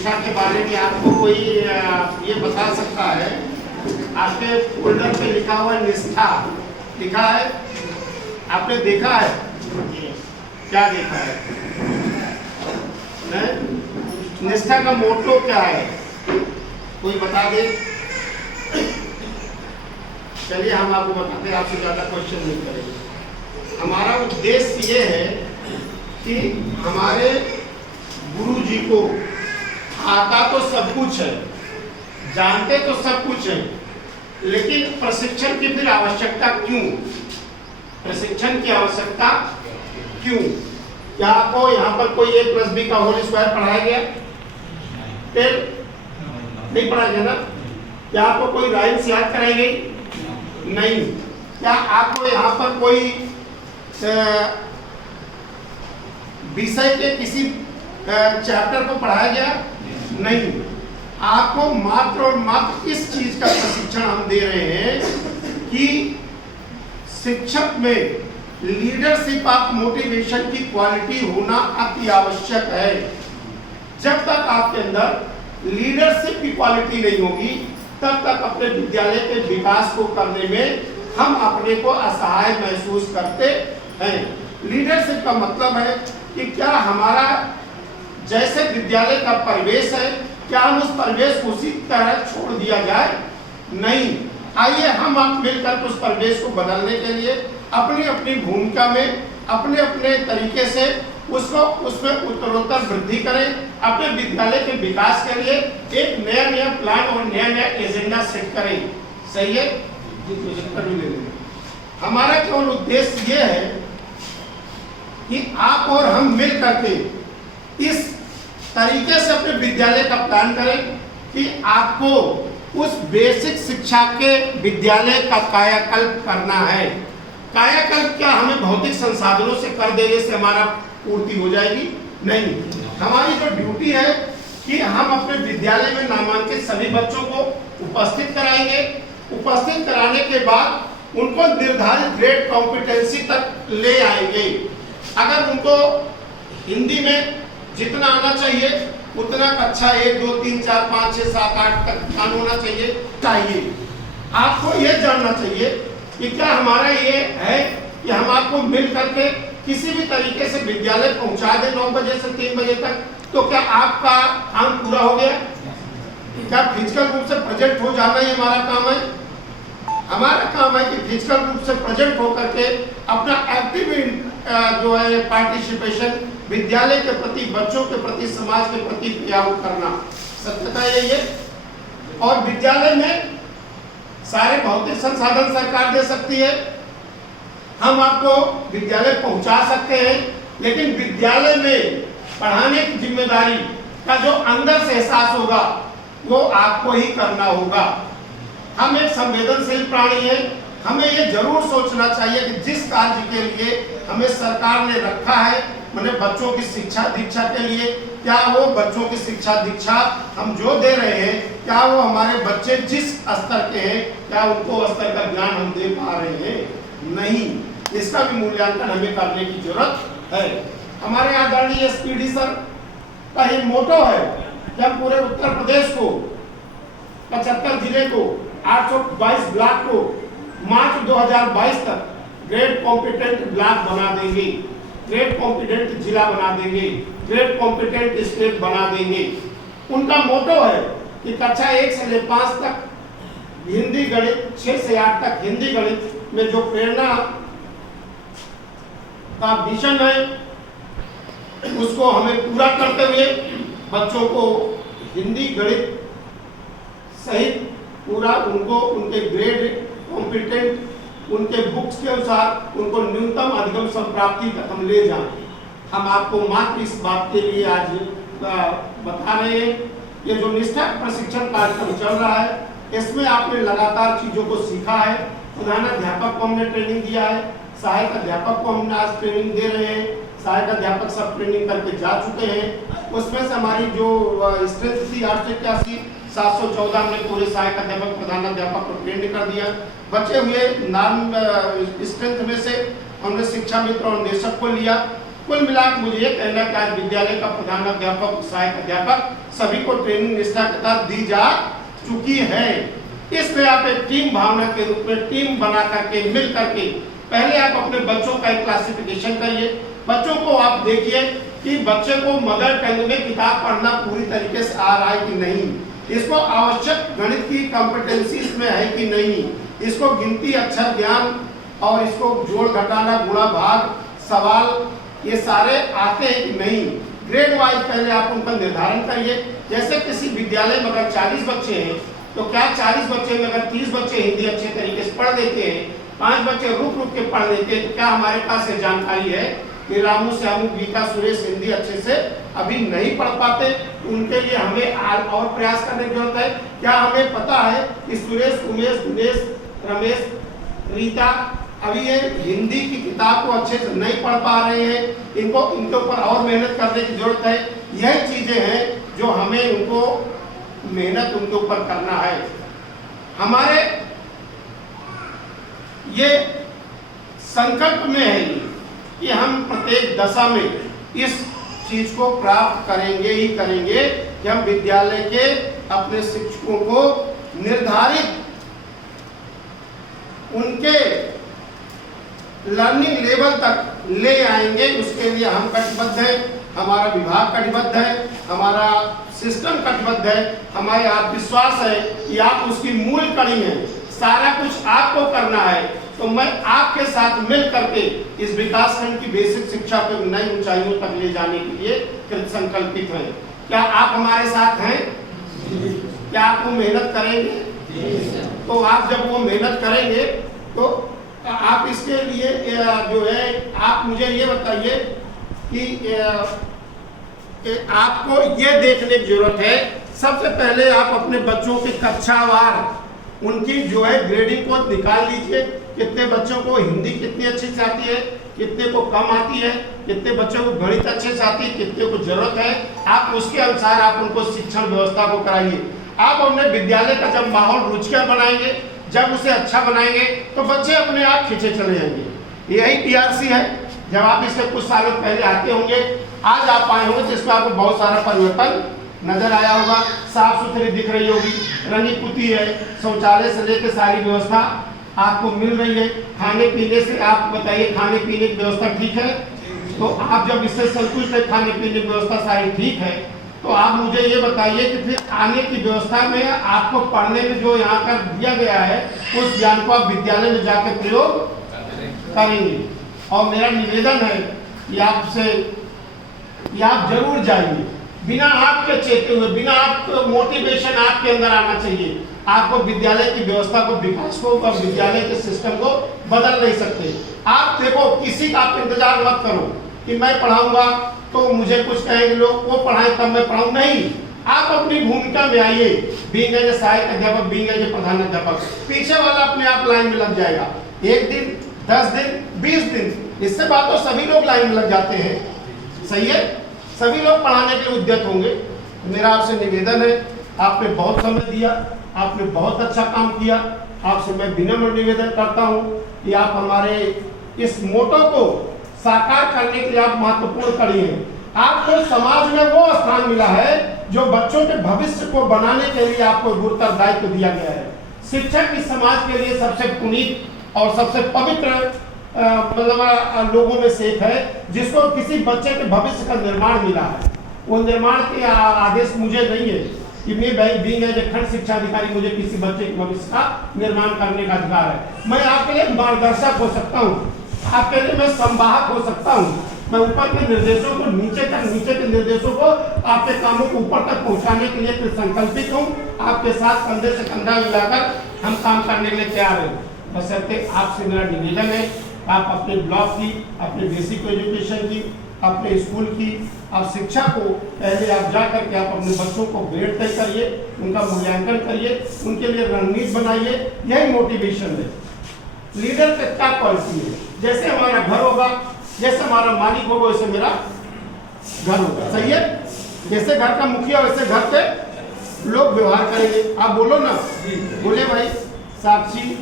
निष्ठा के बारे में आपको कोई ये बता सकता है? आपके फोल्डर पे लिखा हुआ निष्ठा लिखा है, आपने देखा है? क्या देखा है? निष्ठा का मोटो क्या है, कोई बता दे? चलिए हम आपको बताते हैं, आपसे ज़्यादा क्वेश्चन नहीं करेंगे। हमारा उद्देश्य ये है कि हमारे गुरु जी को आता तो सब कुछ है, जानते तो सब कुछ है, लेकिन प्रशिक्षण की फिर आवश्यकता क्यों? प्रशिक्षण की आवश्यकता क्यों? क्या आपको यहाँ पर कोई a+b का होल स्क्वायर पढ़ाया गया? फिर नहीं पढ़ाया गया ना? क्या आपको कोई राइम्स याद कराई गई? नहीं। क्या आपको यहाँ पर कोई विषय के किसी चैप्टर को पढ़ाया गया? नहीं। आपको मात्र और मात्र इस चीज का प्रशिक्षण हम दे रहे हैं कि शिक्षक में लीडरशिप ऑफ मोटिवेशन की क्वालिटी होना अति आवश्यक है। जब तक आपके अंदर लीडरशिप की क्वालिटी नहीं होगी, तब तक अपने विद्यालय के विकास को करने में हम अपने को असहाय महसूस करते हैं। लीडरशिप का मतलब है कि क्या हमारा जैसे विद्यालय का परिवेश है, क्या हम उस परिवेश को उसी तरह छोड़ दिया जाए? नहीं। आइए हम आप मिलकर उस परिवेश को बदलने के लिए अपनी अपनी भूमिका में अपने अपने तरीके से उसको उसमें उत्तरोत्तर वृद्धि करें। अपने विद्यालय के विकास के लिए एक नया नया प्लान और नया नया एजेंडा सेट करें। सही है? प्रोजेक्टर भी ले लेंगे। हमारा केवल उद्देश्य ये है कि आप और हम मिल करके इस तरीके से अपने विद्यालय का प्लान करें कि आपको उस बेसिक शिक्षा के विद्यालय का कायाकल्प करना है। कायाकल्प क्या हमें भौतिक संसाधनों से कर देने से हमारा पूर्ति हो जाएगी? नहीं। हमारी जो ड्यूटी है कि हम अपने विद्यालय में नामांकित सभी बच्चों को उपस्थित कराएंगे। उपस्थित कराने के बाद उनको निर्धारित ग्रेड कॉम्पिटेंसी तक ले आएंगे। अगर उनको हिंदी में जितना आना चाहिए उतना कक्षा 1, 2, 3, 4, 5, 6, 7, 8 तक ज्ञान होना चाहिए। आपको ये जानना चाहिए कि क्या हमारा ये है कि हम आपको मिल करके किसी भी तरीके से विद्यालय पहुंचा दें 9 बजे से 3 बजे तक, तो क्या आपका काम पूरा हो गया? क्या फिजिकल रूप से प्रेजेंट हो जाना ही हमारा काम है? हमारा काम है कि फिजिकल रूप से प्रेजेंट होकर के अपना एक्टिव जो है पार्टिसिपेशन विद्यालय के प्रति, बच्चों के प्रति, समाज के प्रति प्रयास करना। सत्यता यही है। और विद्यालय में सारे भौतिक संसाधन सरकार दे सकती है, हम आपको विद्यालय पहुंचा सकते हैं, लेकिन विद्यालय में पढ़ाने की जिम्मेदारी का जो अंदर से एहसास होगा वो आपको ही करना होगा। हम एक संवेदनशील प्राणी हैं। हमें ये जरूर सोचना चाहिए कि जिस कार्य के लिए हमें सरकार ने रखा है, मैंने बच्चों की शिक्षा दीक्षा के लिए, क्या वो बच्चों की शिक्षा दीक्षा हम जो दे रहे हैं, क्या वो हमारे बच्चे जिस स्तर के हैं, क्या उनको स्तर का ज्ञान हम दे पा रहे हैं? नहीं। इसका भी मूल्यांकन हमें करने की जरूरत है। हमारे आदरणीय SPD सर का ये मोटो है कि हम पूरे उत्तर प्रदेश को 75 जिले को 822 ब्लॉक को मार्च 2022 तक ग्रेड कॉम्पिटेंट ब्लॉक बना देंगे, ग्रेड कॉम्पिटेंट जिला बना देंगे, ग्रेड कॉम्पिटेंट स्टेट बना देंगे। उनका मोटो है कि कक्षा 1 से ले 5 तक हिंदी गणित, 6 से 8 तक हिंदी गणित में जो प्रेरणा का विजन है उसको हमें पूरा करते हुए बच्चों को हिंदी गणित सहित पूरा उनको उनके ग्रेड कॉम्पिटेंट उनके बुक्स के अनुसार उनको न्यूनतम अधिगम संप्राप्ति तक हम ले जाएं। हम आपको मात्र इस बात के लिए आज बता रहे हैं। ये जो निष्ठा प्रशिक्षण कार्यक्रम चल रहा है, इसमें आपने लगातार चीजों को सीखा है। प्रधानाध्यापक को हमने ट्रेनिंग दिया है, सहायक अध्यापक को हमने आज ट्रेनिंग दे रहे हैं, सहायक अध्यापक सब ट्रेनिंग करके जा चुके हैं। उसमें से हमारी जो स्ट्रेंथ थी 881, 714 हमने पूरे सहायक अध्यापक प्रधानाध्यापक को ट्रेंड कर दिया। बचे हुए नॉन स्ट्रेंथ में से हमने शिक्षा मित्र और निदेशक को लिया। कुल मिलाकर मुझे ये कहना कि आज विद्यालय का प्रधानाध्यापक, सहायक अध्यापक सभी को ट्रेनिंग निष्ठा के साथ दी जा चुकी है। इसमें आप एक टीम भावना के रूप में टीम बना करके मिल करके पहले आप अपने बच्चों का एक क्लासिफिकेशन करिए। बच्चों को आप देखिए कि बच्चे को मदर टंग में किताब पढ़ना पूरी तरीके से आ रहा है कि नहीं, इसको आवश्यक गणित की कॉम्पिटेंसी इसमें है कि नहीं, इसको गिनती, अक्षर ज्ञान और इसको जोड़ घटाना, गुणा भाग, सवाल ये सारे आते हैं कि नहीं। ग्रेड वाइज पहले आप उनका निर्धारण करिए। जैसे किसी विद्यालय में अगर 40 बच्चे हैं तो क्या 40 बच्चे में अगर 30 बच्चे हिंदी अच्छे तरीके से पढ़ लेते हैं, 5 बच्चे रुक रुक के पढ़ लेते हैं, तो क्या हमारे पास ये जानकारी है कि रामू, श्यामू, गीता, सुरेश हिंदी अच्छे से अभी नहीं पढ़ पाते? उनके लिए हमें और प्रयास करने की जरूरत है। क्या हमें पता है कि सुरेश, उमेश, दिनेश, रमेश, रीता अभी ये हिंदी की किताब को अच्छे से नहीं पढ़ पा रहे हैं? इनको इनके ऊपर और मेहनत करने की जरूरत है। यह चीजें हैं जो हमें उनको मेहनत उनके ऊपर करना है। हमारे ये संकल्प में है कि हम प्रत्येक दशा में इस चीज को प्राप्त करेंगे ही करेंगे कि हम विद्यालय के अपने शिक्षकों को निर्धारित उनके लर्निंग लेवल तक ले आएंगे। उसके लिए हम कटिबद्ध हैं, हमारा विभाग कटिबद्ध है, हमारा सिस्टम कटिबद्ध है। हमारे आप विश्वास है कि आप उसकी मूल कड़ी हैं, सारा कुछ आपको करना है। तो मैं आपके साथ मिल करके इस विकासखंड की बेसिक शिक्षा को नई ऊंचाइयों तक ले जाने के लिए कृत संकल्पित हैं। क्या आप हमारे साथ हैं? क्या आप वो मेहनत करेंगे? तो आप जब वो मेहनत करेंगे तो आप इसके लिए जो है आप मुझे ये बताइए कि आपको ये देखने की जरूरत है, सबसे पहले आप अपने बच्चों की कक्षावार उनकी जो है ग्रेडिंग को निकाल लीजिए। कितने बच्चों को हिंदी कितनी अच्छी से आती है, कितने को कम आती है, कितने बच्चों को गणित अच्छे से आती है, कितने को जरूरत है। आप उसके अनुसार आप उनको शिक्षण व्यवस्था को कराइए। आप अपने विद्यालय का जब माहौल रुचिकर बनाएंगे, जब उसे अच्छा बनाएंगे तो बच्चे अपने आप खींचे चले जाएंगे। यही पीआरसी है। जब आप इससे कुछ सालों पहले आते होंगे, आज आप आए होंगे तो इसमें आपको बहुत सारा परिवर्तन नजर आया होगा। साफ सुथरी दिख रही होगी, रंगी पुती है, शौचालय से लेकर सारी व्यवस्था आपको मिल रही है। खाने पीने से आप बताइए, खाने पीने की व्यवस्था ठीक है? तो आप जब इससे संतुष्ट है, खाने पीने की व्यवस्था सारी ठीक है, तो आप मुझे ये बताइए कि फिर आने की व्यवस्था में आपको पढ़ने में जो यहाँ कर दिया गया है उस ज्ञान को आप विद्यालय में जाकर प्रयोग करेंगे। और मेरा निवेदन है कि आपसे कि आप जरूर जाइए, बिना आपके चेते हुए, बिना आपको मोटिवेशन आपके अंदर आना चाहिए। आपको विद्यालय की व्यवस्था को, विकास को और विद्यालय के सिस्टम को बदल नहीं सकते। आप देखो, किसी का आप इंतजार मत करो कि मैं पढ़ाऊंगा तो मुझे कुछ कहेंगे लोग, वो पढ़ाए तब मैं पढ़ाऊं। नहीं, आप अपनी भूमिका में आइए। बीइंग एज सहायक अध्यापक, बीइंग एज प्रधान अध्यापक, पीछे वाला अपने आप लाइन में लग जाएगा। 1 दिन, 10 दिन, 20 दिन, इससे बात तो सभी लोग लाइन में लग जाते हैं। सही है, सभी लोग पढ़ाने के लिए उद्यत होंगे। मेरा आपसे निवेदन है, आपने बहुत समय दिया, आपने बहुत अच्छा काम किया। आपसे मैं विनम्र निवेदन करता हूं कि आप हमारे इस मोटो को साकार करने के लिए आप महत्वपूर्ण कड़ी हैं। आपको समाज में वो स्थान मिला है जो बच्चों के भविष्य को बनाने के लिए आपको गुरुतर दायित्व दिया गया है। शिक्षक इस समाज के लिए सबसे पुनीत और सबसे पवित्र मतलब लोगों में से एक है, जिसको किसी बच्चे के भविष्य का निर्माण मिला है। वो निर्माण के आदेश मुझे नहीं है कि मैं बीइंग एज खंड शिक्षा अधिकारी मुझे किसी बच्चे के भविष्य का निर्माण करने का अधिकार है। मैं आपके लिए मार्गदर्शक हो सकता हूँ, आपके लिए मैं संवाहक हो सकता हूँ। मैं ऊपर के निर्देशों को नीचे तक, नीचे के निर्देशों को आपके कामों को ऊपर तक पहुँचाने के लिए संकल्पित हूँ। आपके साथ कंधे से कंधा मिलाकर हम काम करने के लिए तैयार हैं। बशर्ते आपसे मेरा निवेदन है, आप अपने ब्लॉक की, अपने बेसिक एजुकेशन की, अपने स्कूल की आप शिक्षा को पहले आप जा करके आप अपने बच्चों को ग्रेड तय करिए, उनका मूल्यांकन करिए, उनके लिए रणनीति बनाइए। यही मोटिवेशन है। लीडर का क्या क्वालिटी है? जैसे हमारा घर होगा, जैसे हमारा मालिक होगा, वैसे मेरा घर होगा। सही है? जैसे घर का मुखिया वैसे घर के लोग व्यवहार करेंगे। आप बोलो ना, बोले भाई साक्षी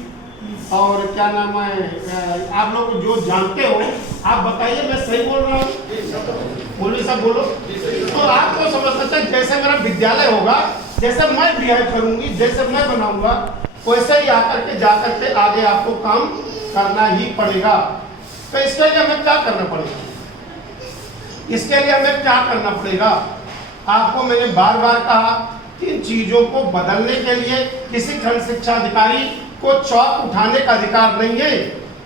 और क्या नाम है, आप लोग जो जानते हो आप बताइए, मैं सही बोल रहा हूँ? बोलो सब बोलो। तो आपको समझना चाहिए जैसे मेरा विद्यालय होगा, जैसे मैं बिहेव करूंगी, जैसे मैं बनाऊंगा, वैसे ही आकर के जाकर के आगे आपको काम करना ही पड़ेगा। तो इसके लिए हमें क्या करना पड़ेगा? इसके लिए हमें क्या करना पड़ेगा? आपको मैंने बार बार कहा कि इन चीजों को बदलने के लिए किसी खंड शिक्षा अधिकारी को चौक उठाने का अधिकार नहीं है,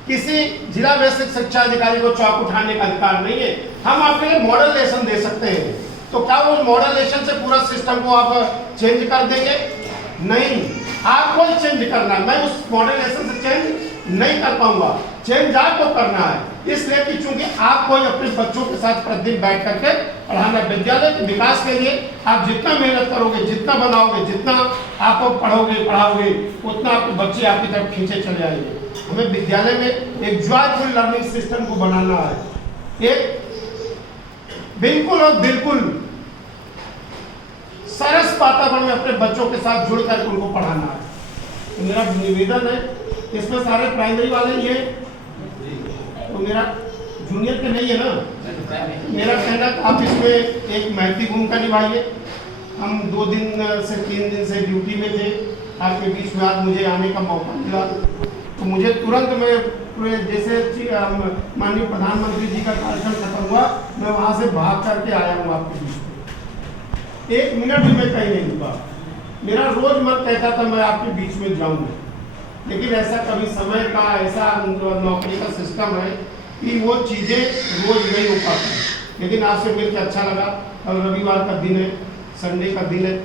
किसी जिला बेसिक शिक्षा अधिकारी को चौक उठाने का अधिकार नहीं है। हम आपके लिए मॉडल लेसन दे सकते हैं, तो क्या उस मॉडल लेसन से पूरा सिस्टम को आप चेंज कर देंगे? नहीं, आपको ही चेंज करना है। मैं उस मॉडल लेसन से चेंज नहीं कर पाऊंगा, चेंज आपको करना है। इसलिए कि चूंकि आपको अपने बच्चों के साथ प्रतिदिन बैठ करके पढ़ाना, विद्यालय के विकास के लिए आप जितना मेहनत करोगे, जितना बनाओगे, जितना आपको पढ़ोगे पढ़ाओगे, उतना आपके बच्चे आपकी तरफ खींचे चले आएंगे। हमें विद्यालय में एक जॉयफुल लर्निंग सिस्टम को बनाना है, एक बिल्कुल और बिल्कुल सरस वातावरण में अपने बच्चों के साथ जुड़ कर उनको पढ़ाना है। तो मेरा निवेदन है, इसमें सारे प्राइमरी वाले ही हैं, तो मेरा जूनियर के नहीं है ना, मेरा कहना आप इसमें एक महत्वपूर्ण भूमिका निभाइए। हम 2 दिन से 3 दिन से ड्यूटी में थे, आपके बीच में आज मुझे आने का मौका मिला, तो मुझे तुरंत मैं जैसे माननीय प्रधानमंत्री जी का कार्यक्रम खत्म हुआ, मैं वहाँ से भाग करके आया हूँ आपके बीच में। 1 मिनट भी मैं कहीं नहीं रुका। मेरा रोज मन कहता था मैं आपके बीच में जाऊँगा, लेकिन ऐसा कभी समय का ऐसा नौकरी का सिस्टम है कि वो चीज़ें रोज नहीं हो पाती। लेकिन आपसे मिलकर अच्छा लगा। कल रविवार का दिन है, संडे का दिन है,